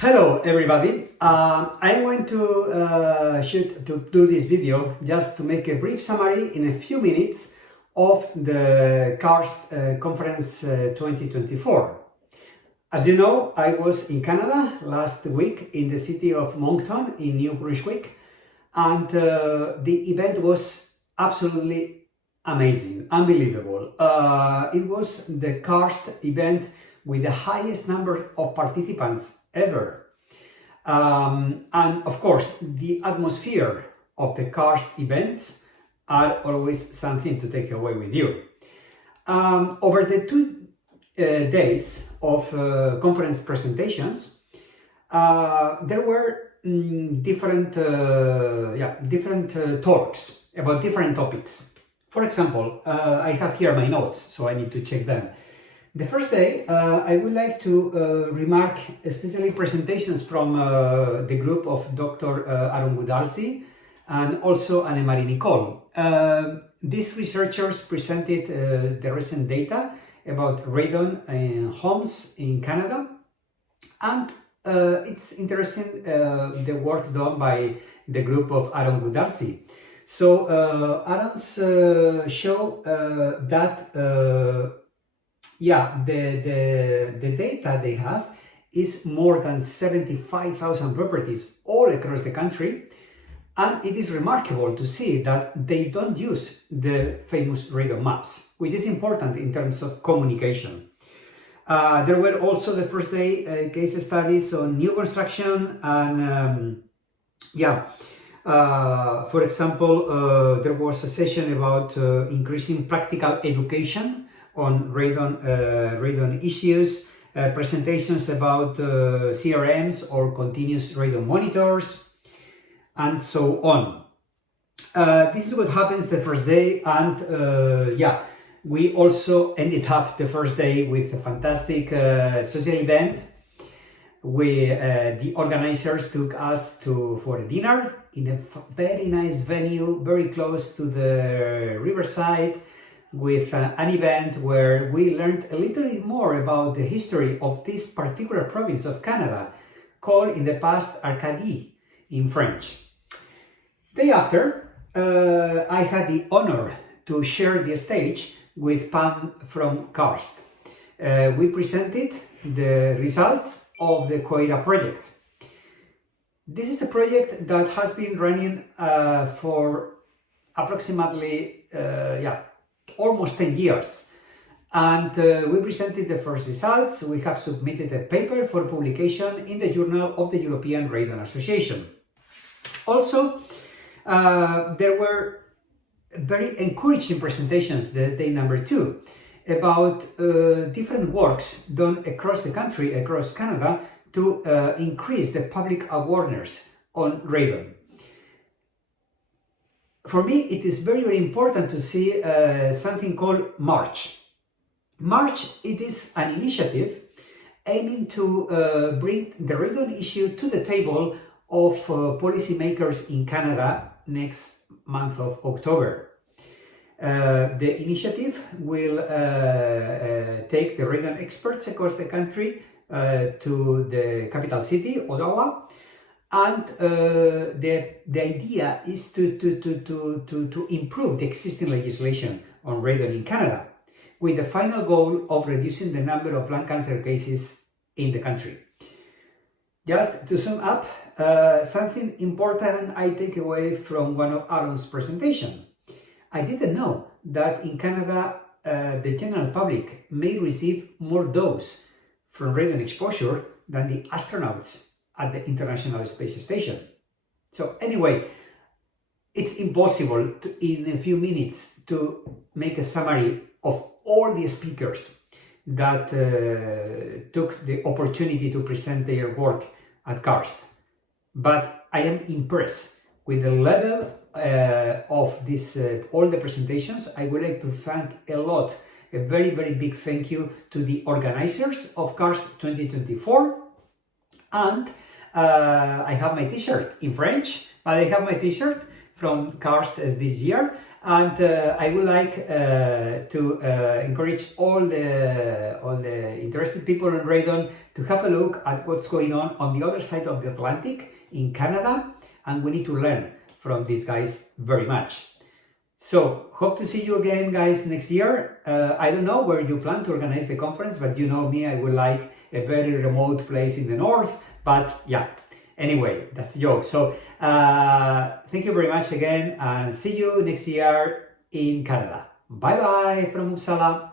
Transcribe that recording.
Hello everybody, I'm going to do this video just to make a brief summary in a few minutes of the CARST conference 2024. As you know, I was in Canada last week in the city of Moncton in New Brunswick, and the event was absolutely amazing, unbelievable. It was the CARST event with the highest number of participants ever. And of course, the atmosphere of the CARST events are always something to take away with you. Over the 2 days of conference presentations, there were different talks about different topics. For example, I have here my notes, so I need to check them. The first day, I would like to remark especially presentations from the group of Dr. Aaron Goodalsey and also Anne-Marie Nicole. These researchers presented the recent data about radon in homes in Canada, and it's interesting the work done by the group of Aaron Goodalsey. So Aaron's show that the data they have is more than 75,000 properties all across the country, and it is remarkable to see that they don't use the famous radon maps, which is important in terms of communication. There were also the first day case studies on new construction and for example, there was a session about increasing practical education on radon issues, presentations about CRMs or continuous radon monitors, and so on. This is what happens the first day, and we also ended up the first day with a fantastic social event. The organizers took us for a dinner in a very nice venue, very close to the riverside, with an event where we learned a little bit more about the history of this particular province of Canada, called in the past Arcadie in French. Day after, I had the honor to share the stage with Pam from CARST. We presented the results of the COIRA project. This is a project that has been running for approximately almost 10 years, and we presented the first results. We have submitted a paper for publication in the Journal of the European Radon Association. Also, there were very encouraging presentations the day number 2 about different works done across the country, across Canada, to increase the public awareness on radon. For me, it is very, very important to see something called March. March, it is an initiative aiming to bring the radon issue to the table of policymakers in Canada next month of October. The initiative will take the radon experts across the country to the capital city, Ottawa, and the idea is to improve the existing legislation on radon in Canada, with the final goal of reducing the number of lung cancer cases in the country. Just to sum up, something important I take away from one of Aaron's presentation. I didn't know that in Canada the general public may receive more dose from radon exposure than the astronauts at the International Space Station. So anyway, it's impossible in a few minutes to make a summary of all the speakers that took the opportunity to present their work at CARST. But I am impressed with the level of this, all the presentations. I would like to thank a lot, a very, very big thank you to the organizers of CARST 2024. And I have my t-shirt in French, but I have my t-shirt from CARST this year, And I would like to encourage all the interested people in radon to have a look at what's going on the other side of the Atlantic in Canada, and we need to learn from these guys very much. So, hope to see you again, guys, next year. I don't know where you plan to organize the conference, but you know me, I would like a very remote place in the north, but yeah. Anyway, that's the joke. So, thank you very much again, and see you next year in Canada. Bye-bye from Uppsala.